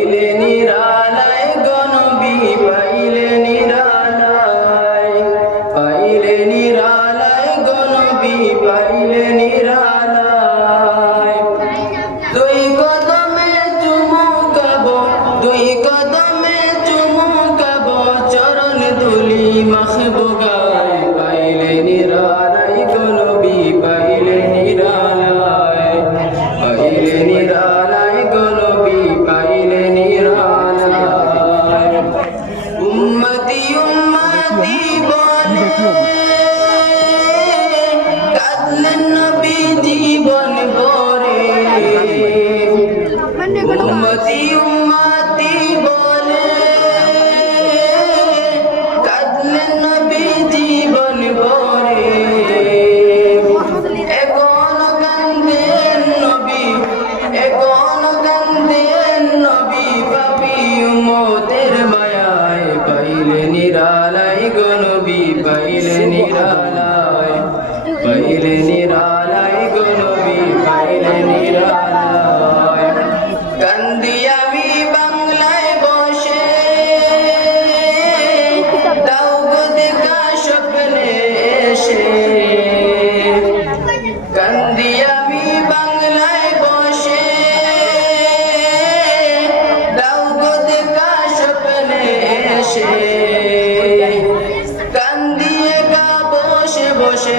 পাইলে নিরালায় গনবী পাইলে নিরালায় পাইলে নিরালায় গনবী পাইলে নিরালায় দুই কদমে চুমুকাবো দুই কদমে চুমুকাবো চরণ ধুলি মাখবো গায় পাইলে নিরালায় গনবী পাইলে নিরালায় পাইলে নিরালায় গনবী পাইলে নিরালায় উম্মতি উম্মতি বলে কাঁদলেন নবী জীবন ভরে উম্মতি উম্মতি বলে কাঁদলেন নবী জীবন ভরে এখনো কান্দেন নবী এখনো কান্দেন নবী পাপী উম্মতের মায়ায় পাইলে নিরালায় গো নবী পাইলে নিরালায় পাইলে নিরালায় গো নবী পাইলে নিরালায় কান্দি আমি বাংলায় বসে দাও গো দেখা স্বপ্নে এসে কান্দি আমি বাংলায় বসে দাও গো দেখা স্বপ্নে এসে কান্দি একা বসে বসে